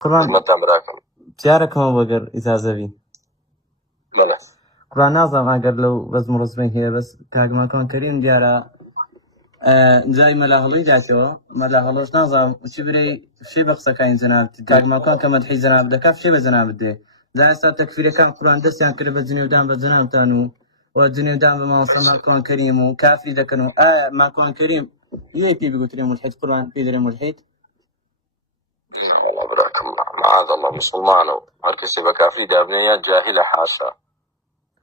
قوربان خدمەتتان براکەم. پیارەکەمە بەگەر ئیجازەبی بەڵێ قوربان نازانم ئەگەر لەو ڕزم و ڕزمێن هەیە بەس کاگمەکان کەریم دیارە جای مەلا هەڵۆی داتەوە مەلا هەڵۆش نازانم چی برەی فشێ بە قسەکانی جەنابەت کاگمەکان کە مەدحی جەنابەت دەکات فشێ بە جەنابەت دێ دا ئێستا تەکفیرەکان قوربان دەستیان کرد بە جنێودان بە جەنابتان و جنێودان بە مامۆستا ماکوان کەریم و کافری دەکەن و ئایا ماکوان کەریم یەک پێی بگوترێ مولحید قوربان پێی دەرێ مولحید والله براكم معاذ الله مسلمانه هر کسی بە کافری دابنەیە جاهلە حاشا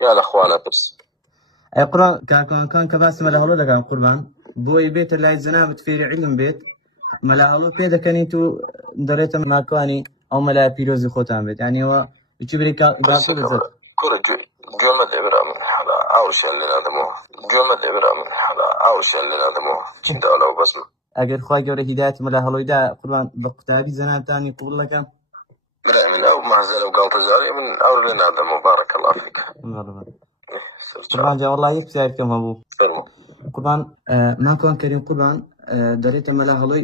یا لەخوا ترس ئەی قوربان کاکوانکان کە باسی مەلا هەڵۆ دەکەن قوربان بۆی بێتە لای جەنابەت فێری علم بێت مەلا هەڵۆ پێ دەکەنیت و دەڕێتە ماکوانی ئەو مەلای پیرۆزی خۆتان بێت یانیەوە چی بری باکە بزێت کوڕە گوێمە دەبرا من حالا ئاوشیان لێ نادەمەوە گوێمە دەبرا من حالا ئاوشیان لێ نادەمەوە چیندا لەو بەسمە ئەگەر خوا گەورە هیدایەت مەلا هەڵۆیدا قوربان بە قوتابی جەنابتانی قبوڵ دەکەم من ئەو مازەرە و گاڵتەجاری من ئەو لێ نادەمەوە بارەکە الله فیک قوربان جا وەڵڵا یەک پرسیارێکم هەبوو قوربان ماکوان کەریم قوربان دەرێتە مەلا هەڵۆی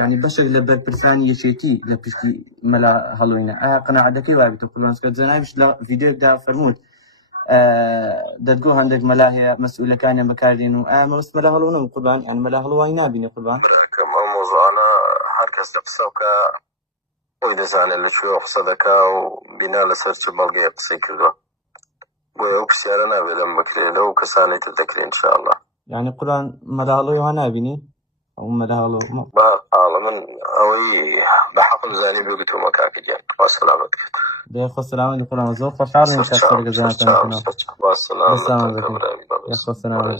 یعنی بەشێک لە بەرپرسانی یەکێتی لە پشتی مەلا هەڵۆینە ئایا قەناعەتەکەی وابێتە قوربان کە جەنابیش لە ڤیدیۆکدا فەرمووت دەتگۆ هەندێک مەلا هەیە مەسئولەکانیان بەکاردێن و ئایا مەبەست مەلا هەڵۆ نەبوو قوربان یان مەلا هەڵۆ وای نابینێ قوربان براکەم ئەو مۆزوعانە هەر کەس لە قسە بکە خۆی دەزانێت لەکوێ قسە دەکا و بینا لەسەر چ بەڵگەیە قسەی کردووە بۆیە ئەو پرسیارە نابێت لەم بکرێت لەو کەسانی تر دەکرێت انشاءالله یعنی قوربان مەلا هەڵۆی وا نابینی ئەو مەلا هەڵۆ بەحاڵە من ئەوەی بە حەقم زانی بگوتومە کاکە گیان خوا سەلامەت کرد دێ خۆ سەلامەتی قوربان زۆر خۆشحاڵم کە سەرگە جەنابەتان با سەلامەت خۆ سەلامەت